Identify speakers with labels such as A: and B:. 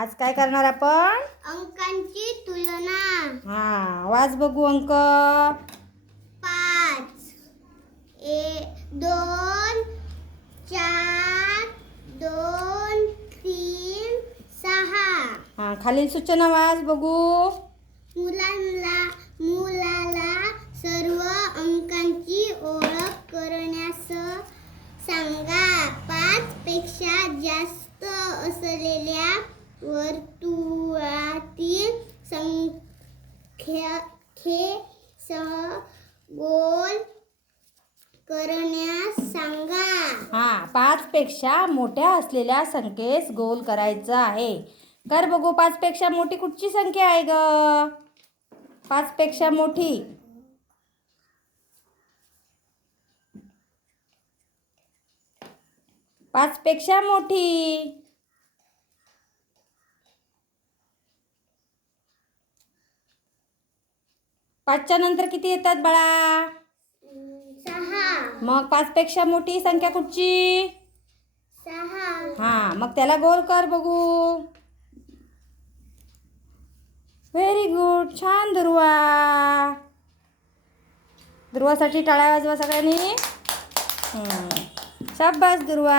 A: आज काय करणार आपण?
B: अंकांची तुलना.
A: हा वाच बघू अंक.
B: पाच. ए दोन चार दोन तीन सहा.
A: हा खालील सूचना वाच बघू.
B: मुलांना मुलाला सर्व अंकांची ओळख करण्यास सांगा. पाच पेक्षा जास्त असलेल्या वर्तुळातील संख्येसह गोल करण्यास सांगा.
A: हा पाच पेक्षा मोठ्या असलेल्या संख्येस गोल करायचं आहे. कर बघू पाच पेक्षा मोठी कुठची संख्या आहे ग? पाच पेक्षा मोठी. पाच पेक्षा मोठी. पाचच्या नंतर किती येतात बाळा? मग पाच पेक्षा मोठी संख्या कुठची? हा मग त्याला गोल कर बघू. व्हेरी गुड छान दुर्वा दुर्वासाठी टाळ्या वाजवा सगळ्यांनी. शाबास दुर्वा